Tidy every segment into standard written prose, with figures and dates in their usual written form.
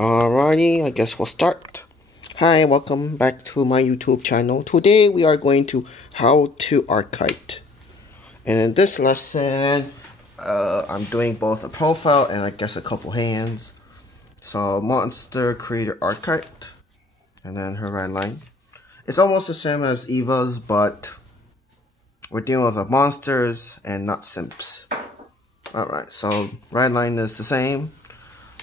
Alrighty, I guess we'll start. Hi, welcome back to my YouTube channel. Today we are going to how to Arkhite. And in this lesson, I'm doing both a profile and I guess a couple hands. So monster creator Arkhite, and then her red line. It's almost the same as Eva's, but we're dealing with monsters and not simps. Alright, so red line is the same.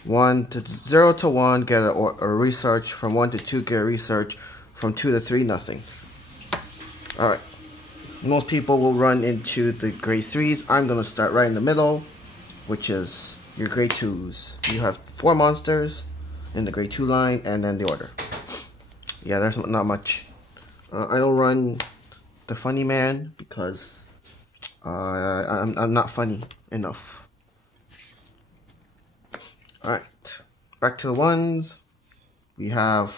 0 to 1 get a research, from 1 to 2 get a research, from 2 to 3 nothing. Alright, most people will run into the grade 3s. I'm going to start right in the middle, which is your grade 2s. You have 4 monsters in the grade 2 line and then the order. Yeah, there's not much. I don't run the funny man because I'm not funny enough. Alright, back to the ones. We have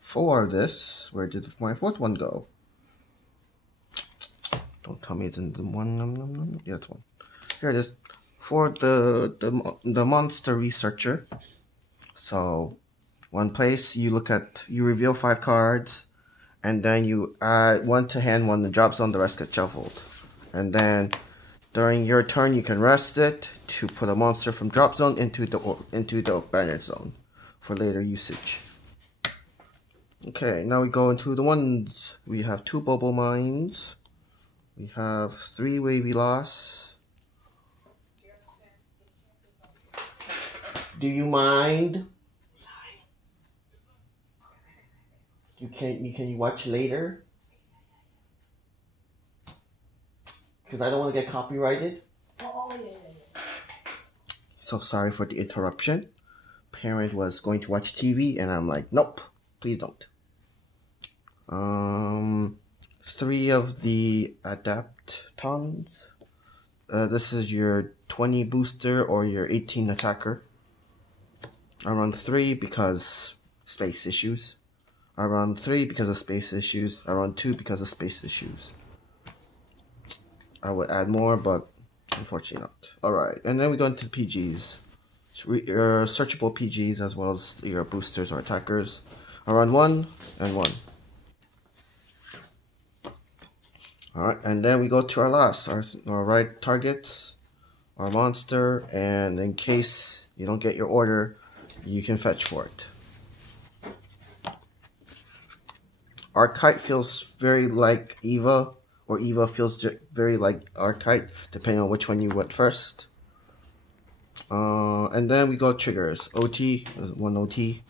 4 of this. Where did my 4th one go? Don't tell me it's in the one. Yeah, it's 1. Here it is. For the monster researcher. So, one place you reveal 5 cards, and then you add 1 to hand 1, the drop zone, the rest get shuffled. And then during your turn, you can rest it to put a monster from drop zone into the banner zone for later usage. Okay, now we go into the ones. We have 2 bubble mines. We have 3 wavy loss. Do you mind? Can you watch later? Because I don't want to get copyrighted. So sorry for the interruption. Parent was going to watch TV and I'm like, nope, please don't. 3 of the adaptons. This is your 20 booster or your 18 attacker. I run 3 because space issues. I run 3 because of space issues. I run 2 because of space issues. I would add more, but unfortunately not. Alright, and then we go into the PGs. Your searchable PGs as well as your boosters or attackers. I run 1 and 1. Alright, and then we go to our last, our right targets, our monster, and in case you don't get your order, you can fetch for it. Arkhite feels very like Eva, or Eva feels very like Arkhite, depending on which one you went first. And then we go triggers. OT, 1 OT.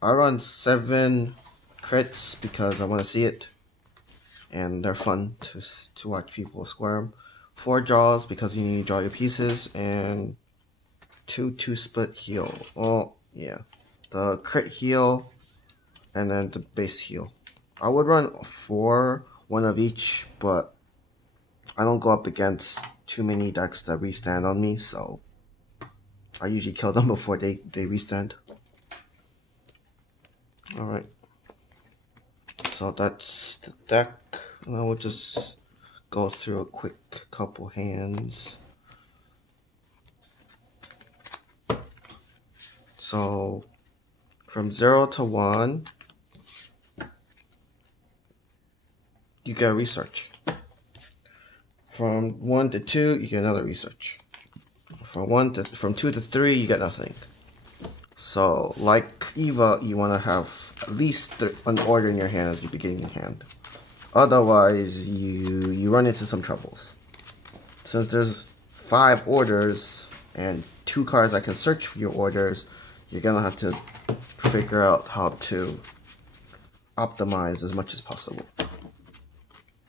I run 7 crits because I want to see it. And they're fun to watch people squirm. 4 draws because you need to draw your pieces, and 2 split heal. Oh yeah, the crit heal, and then the base heal. I would run 4, 1 of each, but I don't go up against too many decks that restand on me, so I usually kill them before they restand. Alright. So that's the deck. Now we'll just go through a quick couple hands. So from 0 to 1, you get a research. From 1 to 2, you get another research. From 2 to 3, you get nothing. So, like Eva, you want to have at least an order in your hand as your beginning hand. Otherwise, you run into some troubles. Since there's 5 orders and 2 cards that can search for your orders, you're gonna have to figure out how to optimize as much as possible.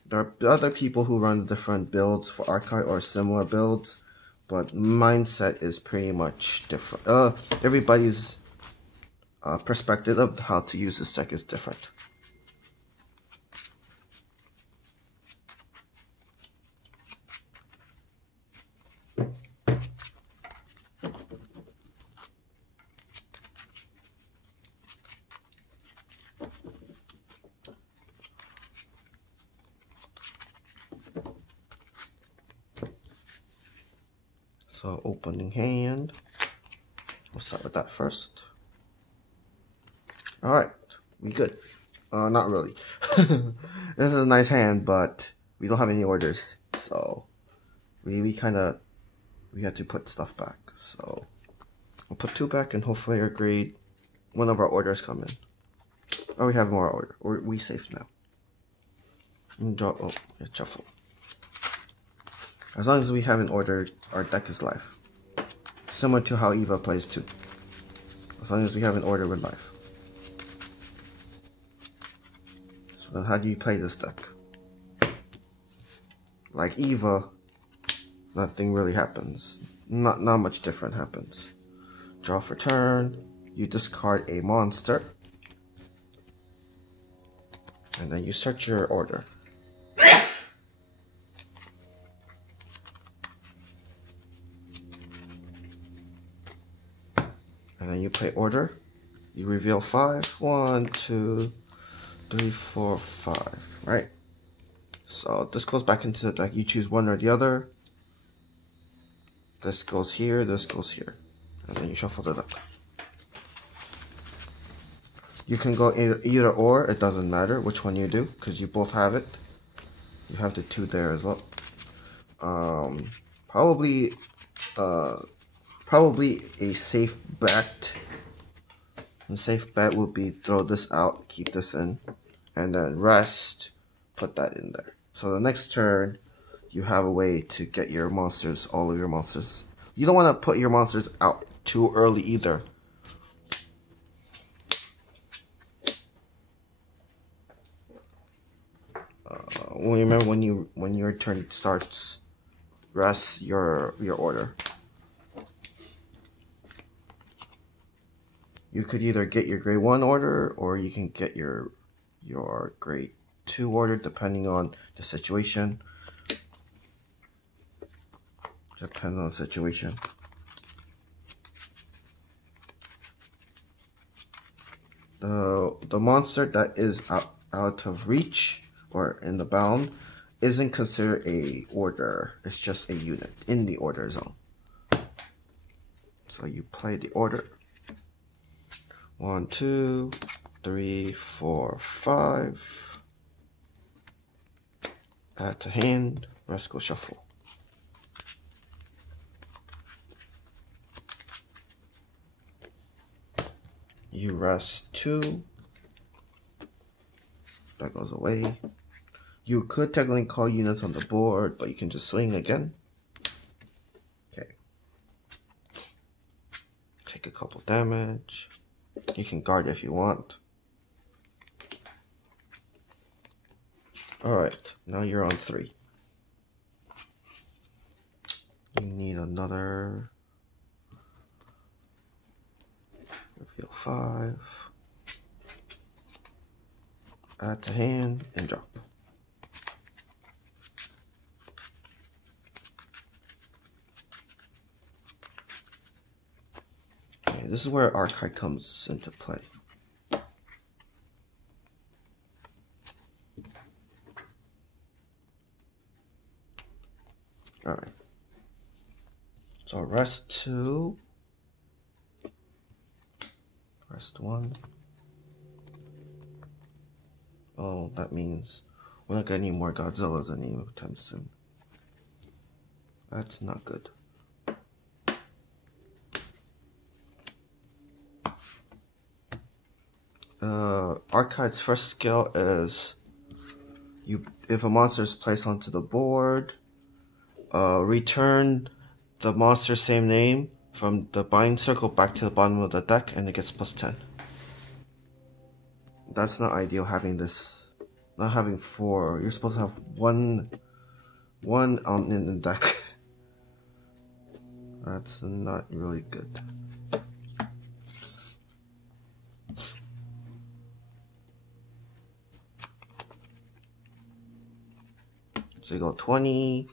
There are other people who run different builds for Arkhite or similar builds, but mindset is pretty much different. Everybody's perspective of how to use this deck is different. So opening hand, we'll start with that first. Alright, we good. Not really. This is a nice hand, but we don't have any orders, so we had to put stuff back. So we'll put 2 back, and hopefully our grade, one of our orders come in. Oh, we have more order. We safe now. And draw. Oh, it's shuffle. As long as we haven't ordered, our deck is live. Similar to how Eva plays too. As long as we haven't ordered, we're live. So then how do you play this deck? Like Eva, nothing really happens. Not much different happens. Draw for turn. You discard a monster. And then you search your order. And then you play order. You reveal 5. 1, 2, 3, 4, 5. Right? So this goes back into the deck. You choose one or the other. This goes here, this goes here. And then you shuffle the deck. You can go either or, it doesn't matter which one you do, because you both have it. You have the 2 there as well. Probably a safe bet. A safe bet would be throw this out, keep this in, and then rest, put that in there. So the next turn, you have a way to get your monsters, all of your monsters. You don't want to put your monsters out too early either. Remember when your turn starts, rest your order. You could either get your grade 1 order, or you can get your grade 2 order, depending on the situation. Depending on the situation. The monster that is out of reach or in the bound isn't considered a order. It's just a unit in the order zone. So you play the order. 1, 2, 3, 4, 5. Add to hand. Rest go shuffle. You rest 2. That goes away. You could technically call units on the board, but you can just swing again. Okay. Take a couple damage. You can guard if you want. Alright, now you're on 3. You need another. Reveal 5. Add to hand and drop. Okay, this is where Arkhite comes into play. Alright. So rest 2. Rest 1. Oh, that means we're not getting any more Godzillas anytime soon. That's not good. Arkhite's first skill is if a monster is placed onto the board, return the monster's same name from the bind circle back to the bottom of the deck, and it gets +10. That's not ideal having this, not having 4. You're supposed to have one in the deck. That's not really good. So you go 20,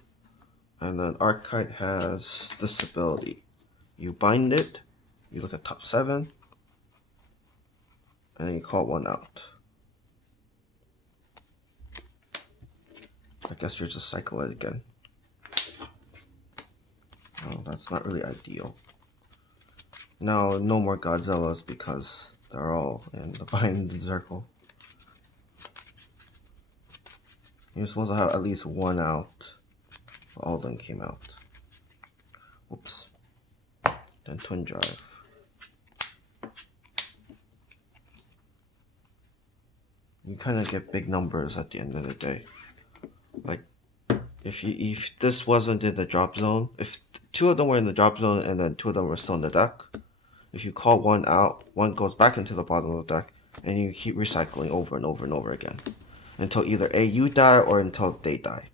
and then Arkhite has this ability. You bind it, you look at top 7, and then you call 1 out. I guess you're just cycle it again. Oh, that's not really ideal. Now, no more Godzillas because They're all behind the circle. You're supposed to have at least one out. All of them came out. Oops. Then twin drive. You kind of get big numbers at the end of the day. Like, if this wasn't in the drop zone, if two of them were in the drop zone and then two of them were still in the deck, if you call one out, one goes back into the bottom of the deck, and you keep recycling over and over and over again until either A, you die, or until they die.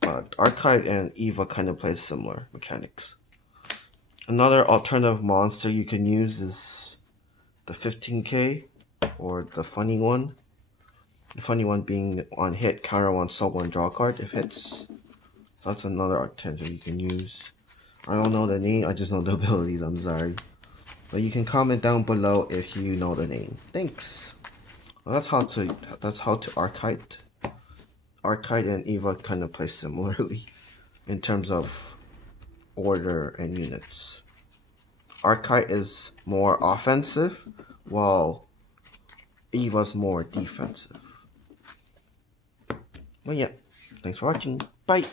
But Arkhite and Eva kind of play similar mechanics. Another alternative monster you can use is the 15k, or the funny one. The funny one being on hit, counter one, sub one, draw card if hits. So that's another alternative you can use. I don't know the name, I just know the abilities, I'm sorry. But you can comment down below if you know the name. Thanks. Well, that's how to Arkhite. Arkhite and Eva kind of play similarly in terms of order and units. Arkhite is more offensive, while Eva's more defensive. Well, yeah. Thanks for watching. Bye.